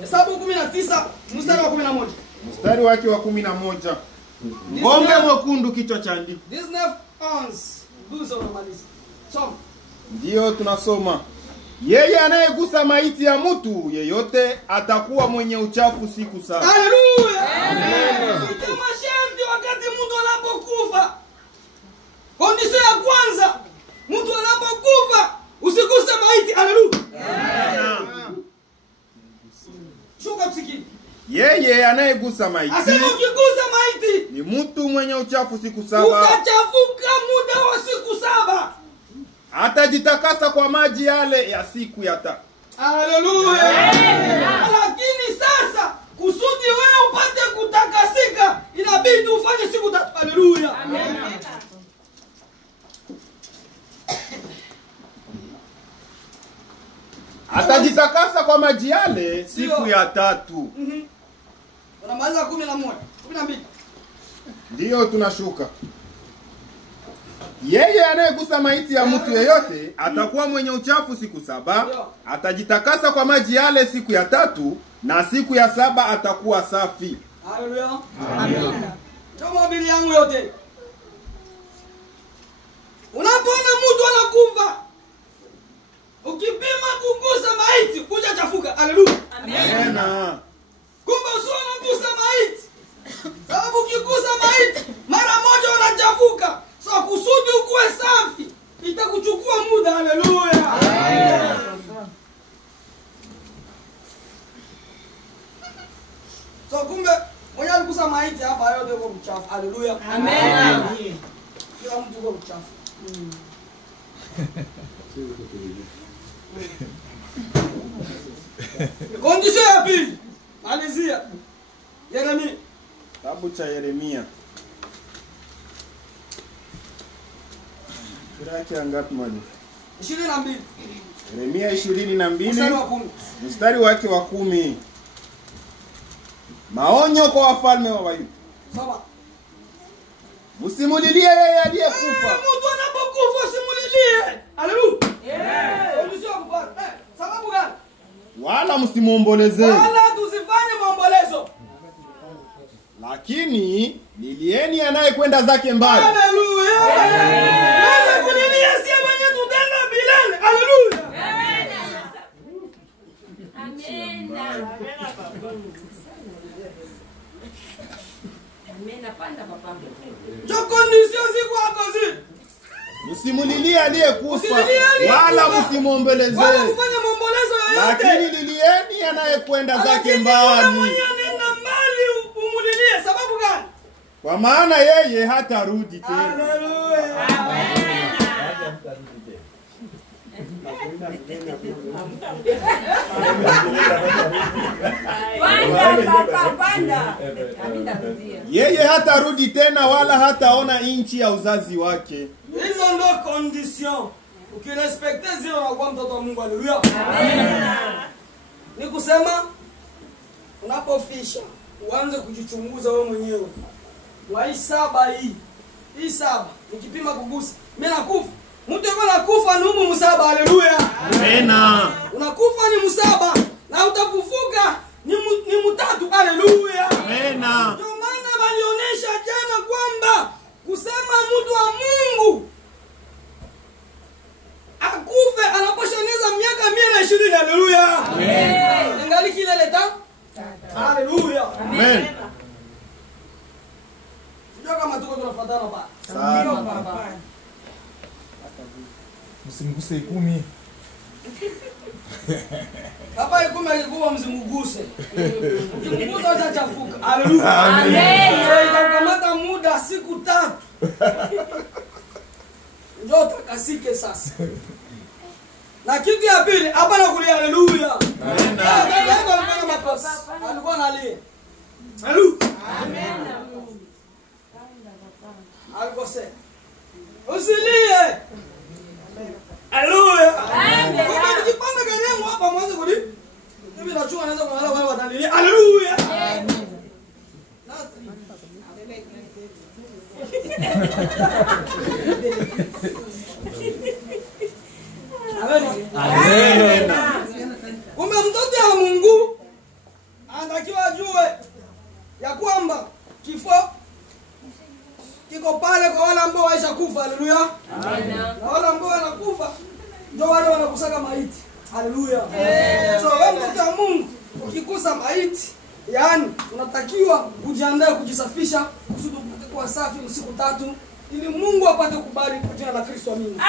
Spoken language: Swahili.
Hesabu 19 mstari wa 11. Mstari wake wa 11. Ng'ombe mwekundu kichwa cha andiko. 19 ons. Buzo unamaliza. Soma. Ndio tunasoma. Yeye anayegusa maiti ya mtu yeyote atakuwa mwenye uchafu siku 7. Haleluya. Amen. Kama sharti wakati mtu anapokufa. Kondisio ya kwanza, mtu anapokufa usiguse maiti. Haleluya. Amen. Shuka msikini. Yeye anayegusa maiti. Asema ukigusa maiti ni mtu mwenye uchafu siku 7. Utachafuka muda wa siku 7. Atajitakasa kwa maji yale ya siku ya 3. Haleluya. Lakini sasa kusudi wewe upate kutakasika inabidi ufanye siku 3. Haleluya. Amen. Atajitakasa kwa maji yale siku ya 3. Tunamaliza 11, 12. Ndio tunashuka. Yeye anayegusa maiti ya mtu yeyote atakuwa mwenye uchafu siku 7. Atajitakasa kwa maji yale siku ya 3 na siku ya 7 atakuwa safi. Haleluya. Amen. Kama bili yangu yote. Unapoona mtu anakufa, ukipima kugusa maiti kuja chafuka. Haleluya. Amen. Kumbe usio unagusa maiti. Sababu ukigusa maiti mara moja unachafuka. So kusudi ukuwe safi itakuchukua muda. Haleluya. Amen. So kumbe mwenye aligusa maiti hapa yote uko mchafu. Haleluya. Amen. Kila mtu uko mchafu. Kondisio ya pili. Malizia. Yeremia. Kitabu cha Yeremia. Sura yake ngapi mwalimu? 22. Yeremia 22 mstari wake wa 10. Maonyo kwa wafalme wa Yuda. Soma. Msimulilie yeye aliyekufa. Mtu anapokufa usimulilie. Haleluya. Kondisio ya kufa. Sababu gani? Wala msimuombolezee. Wala tusifanye maombolezo. Lakini lilieni anayekwenda zake mbali. Haleluya. Naweza kulilia sio mwenye tutenda bilele. Haleluya. Amen. Amen. Panda papa. Kondisio siku hapo zi. Msimulilie aliyekufa wala msimuombolezee. Wala kufanya maombolezo yoyote. Lakini lilieni anayekwenda zake mbali. Umulilie sababu gani? Kwa maana yeye hatarudi tena. Haleluya. Yeye hatarudi tena wala hataona inchi ya uzazi wake. Hizo ndo condition. Ukirespekte zile unakuwa mtoto wa Mungu. Haleluya. Amen. Ni kusema unapofisha uanze kujichunguza wewe mwenyewe. Wa hii 7 hii. Hii 7 nikipima kugusa. Mimi nakufa. Mtu yuko nakufa ni humu msaba. Haleluya. Amen. Unakufa ni msaba na utafufuka ni 3. Haleluya. Amen. Ndio maana walionyesha jana kwamba kusema mtu wa Mungu akufe anaposhoneza miaka 120. Haleluya. Amen. Angali kile leta. Haleluya. Amen. Sio kama tuko tunafuatana hapa. Sana. Msimguse 10. Hapa 10 alikuwa msimguse. Ukimgusa utachafuka. Haleluya. Amen. Itakamata muda siku 3. Ndio utakasike sasa. Na kitu ya pili, hapa na kulia. Haleluya. Amen. Baba alifanya makosa. Alikuwa analia. Haleluya. Amen. Alikosea. Usilie. Haleluya. Amen. Kama nikipanda gari yangu hapa mwanzo kuli. Mimi nachua naweza kuangalia wale watanilia. Haleluya. Amen. Amen. Kumbe mtoto wa Mungu iko pale kwa wale ambao waisha kufa. Haleluya. Amen. Na wale ambao wanakufa ndio wale wanakusaka maiti. Haleluya. So wewe mtoto wa Mungu ukikusa maiti, yani unatakiwa ujiandae kujisafisha kusudi upate kuwa safi usiku 3 ili Mungu apate kubariki kwa jina la Kristo. Amina.